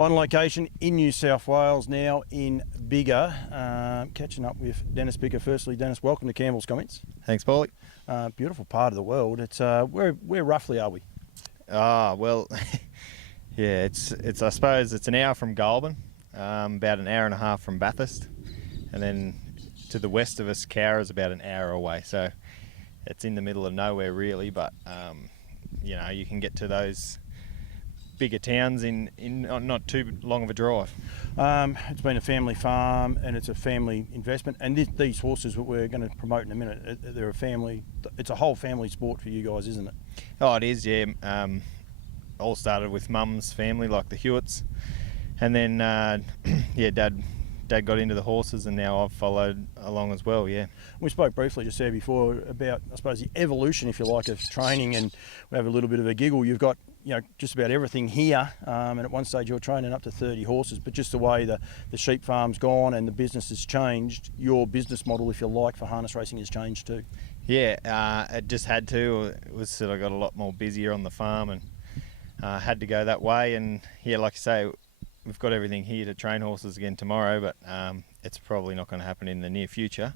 On location in New South Wales now in Biggar, catching up with Dennis Bicker. Firstly, Dennis, welcome to Campbell's Comments. Thanks, Paulie. Beautiful part of the world. It's where roughly are we? Well, yeah, it's I suppose it's an hour from Goulburn, about an hour and a half from Bathurst, and then to the west of us, Cowra is about an hour away. So it's in the middle of nowhere, really. But you know, you can get to those bigger towns in not too long of a drive. It's been a family farm and it's a family investment, and these horses that we're going to promote in a minute, they're a family. It's a whole family sport for you guys, isn't it? Oh, it is, yeah. All started with Mum's family, like the Hewitts, and then yeah, Dad got into the horses, and now I've followed along as well. Yeah. We spoke briefly just there before about, I suppose, the evolution, if you like, of training, and we have a little bit of a giggle. You've got, you know, just about everything here, and at one stage you were training up to 30 horses, but just the way the sheep farm's gone and the business has changed, your business model, if you like, for harness racing has changed too. Yeah, it just had to. It was sort of got a lot more busier on the farm, and had to go that way. And yeah, like you say, we've got everything here to train horses again tomorrow, but it's probably not going to happen in the near future.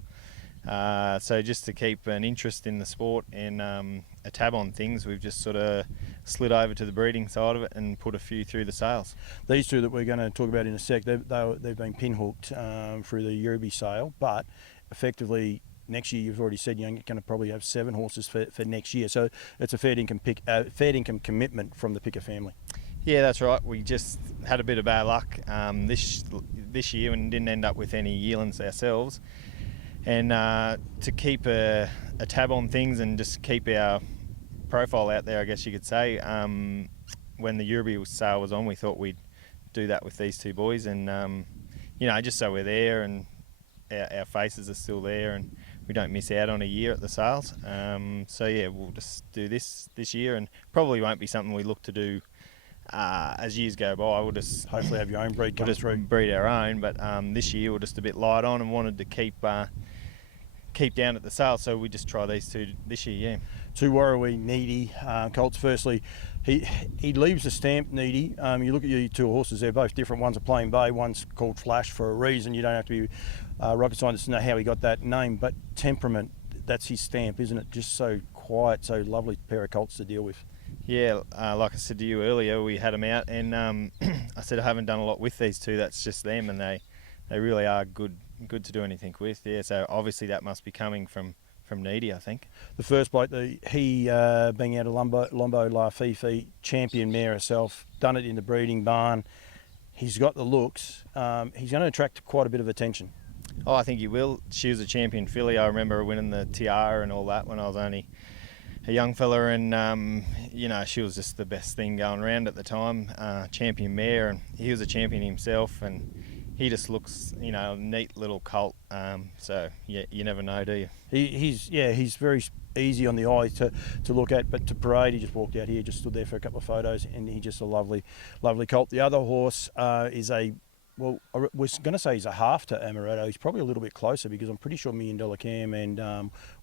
So just to keep an interest in the sport and a tab on things, we've just sort of slid over to the breeding side of it and put a few through the sales. These two that we're going to talk about in a sec, they've been pinhooked through the Yearby sale, but effectively next year you've already said you're going to probably have 7 horses for next year. So it's a fair income commitment from the Picker family. Yeah, that's right. We just had a bit of bad luck this year and didn't end up with any yearlings ourselves. And to keep a tab on things and just keep our profile out there, I guess you could say, when the Yearby sale was on, we thought we'd do that with these two boys, and you know, just so we're there and our faces are still there and we don't miss out on a year at the sales. So yeah, we'll just do this year, and probably won't be something we look to do as years go by. We'll just hopefully have your own breed come through. Breed our own, but this year we're just a bit light on and wanted to keep down at the sale, so we just try these two this year. Yeah, two Warrawee needy colts. Firstly, he leaves the stamp needy. You look at your two horses; they're both different. One's a plain bay, one's called Flash for a reason. You don't have to be rocket scientist to know how he got that name, but temperament, that's his stamp, isn't it? Just so quiet, so lovely pair of colts to deal with. Yeah, like I said to you earlier, we had them out, and I said I haven't done a lot with these two. That's just them, and they really are good to do anything with. Yeah, so obviously that must be coming from Needy, I think. The first bloke, he being out of Lombo La Fe Fe, champion mare herself, done it in the breeding barn. He's got the looks. He's going to attract quite a bit of attention. Oh, I think he will. She was a champion filly. I remember winning the tiara and all that when I was only a young fella, and you know, she was just the best thing going around at the time. Champion mare, and he was a champion himself, and he just looks, you know, a neat little colt. So yeah, you never know, do you? He's very easy on the eye to look at, but to parade, he just walked out here, just stood there for a couple of photos, and he's just a lovely colt. The other horse is well, I was going to say he's a half to Ameretto. He's probably a little bit closer, because I'm pretty sure $1 Million Cam and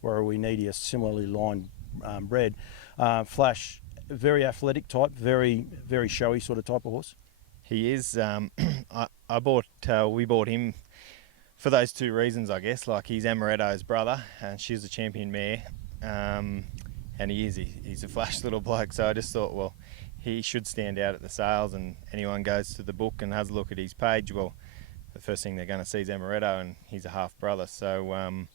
Warrawee Needy are similarly lined bred. Flash, very athletic type, very very showy sort of type of horse. He is. We bought him for those two reasons, I guess. Like, he's Ameretto's brother, and she's a champion mare, and he's a flash little bloke. So I just thought, well, he should stand out at the sales, and anyone goes to the book and has a look at his page, well, the first thing they're going to see is Ameretto, and he's a half brother. So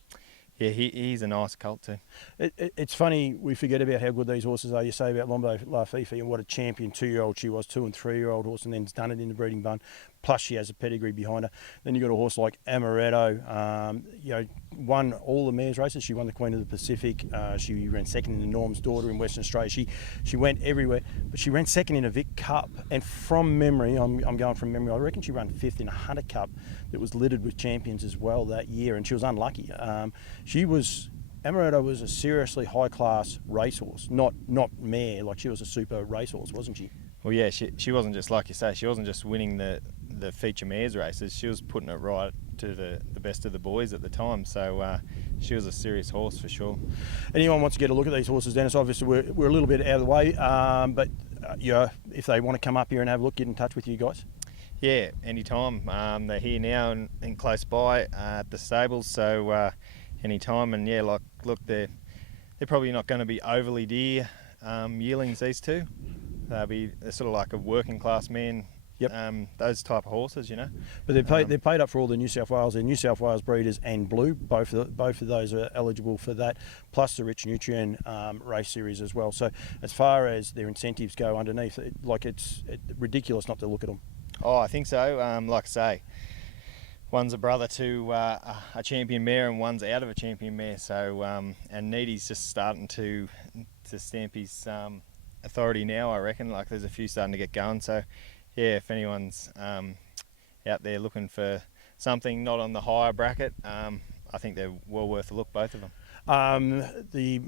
yeah, he's a nice colt too. It's funny, we forget about how good these horses are. You say about Lombo La Fe Fe and what a champion 2-year-old she was, 2- and 3-year-old horse, and then's done it in the breeding barn. Plus she has a pedigree behind her. Then you've got a horse like Ameretto, you know, won all the mares races. She won the Queen of the Pacific. She ran second in the Norm's Daughter in Western Australia. She went everywhere, but she ran second in a Vic Cup. And from memory, I'm going from memory, I reckon she ran 5th in a Hunter Cup that was littered with champions as well that year, and she was unlucky. Ameretto was a seriously high-class racehorse, not mare. Like, she was a super racehorse, wasn't she? Well, yeah, she wasn't just, like you say, she wasn't just winning the feature mares races. She was putting it right to the best of the boys at the time. So she was a serious horse for sure. Anyone wants to get a look at these horses, Dennis, obviously we're a little bit out of the way, but yeah, if they want to come up here and have a look, get in touch with you guys. Yeah, anytime. They're here now and close by at the stables, so anytime. And yeah, like look, they're probably not going to be overly dear yearlings. These two, they're sort of like a working class man. Yep. Those type of horses, you know. But they're paid up for all the New South Wales. They're New South Wales breeders and blue. Both of those are eligible for that, plus the Rich Nutrien race series as well. So as far as their incentives go underneath, it's ridiculous not to look at them. Oh, I think so. Like I say, one's a brother to a champion mare, and one's out of a champion mare. So and Needy's just starting to stamp his authority now. I reckon. Like there's a few starting to get going. So. Yeah, if anyone's out there looking for something not on the higher bracket, I think they're well worth a look, both of them. The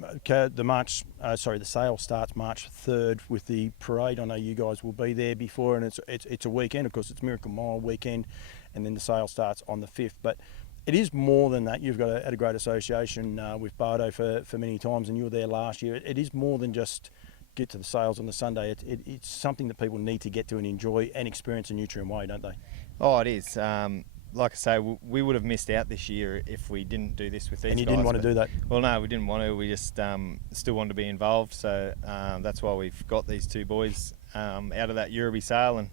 sale starts March 3rd with the parade. I know you guys will be there before, and it's a weekend. Of course, it's Miracle Mile weekend, and then the sale starts on the 5th. But it is more than that. You've had a great association with Bardo for many times, and you were there last year. It is more than just get to the sales on the Sunday. It's something that people need to get to and enjoy and experience in Nutrien way, don't they? Oh, it is. Like I say, we would have missed out this year if we didn't do this with these guys. And you didn't want to do that? Well, no, we didn't want to. We just still wanted to be involved. So that's why we've got these two boys out of that Euroby sale. And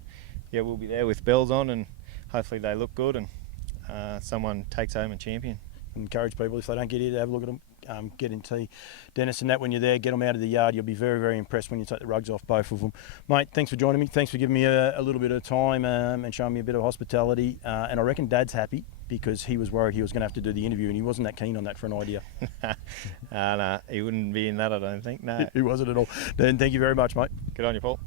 yeah, we'll be there with bells on, and hopefully they look good and someone takes home a champion. Encourage people, if they don't get here, to have a look at them. Get into Dennis and that when you're there, get them out of the yard. You'll be very, very impressed when you take the rugs off both of them. Mate, thanks for joining me. Thanks for giving me a little bit of time and showing me a bit of hospitality. And I reckon Dad's happy because he was worried he was going to have to do the interview, and he wasn't that keen on that for an idea. No, he wouldn't be in that, I don't think. No. He wasn't at all. Dan, thank you very much, mate. Good on you, Paul.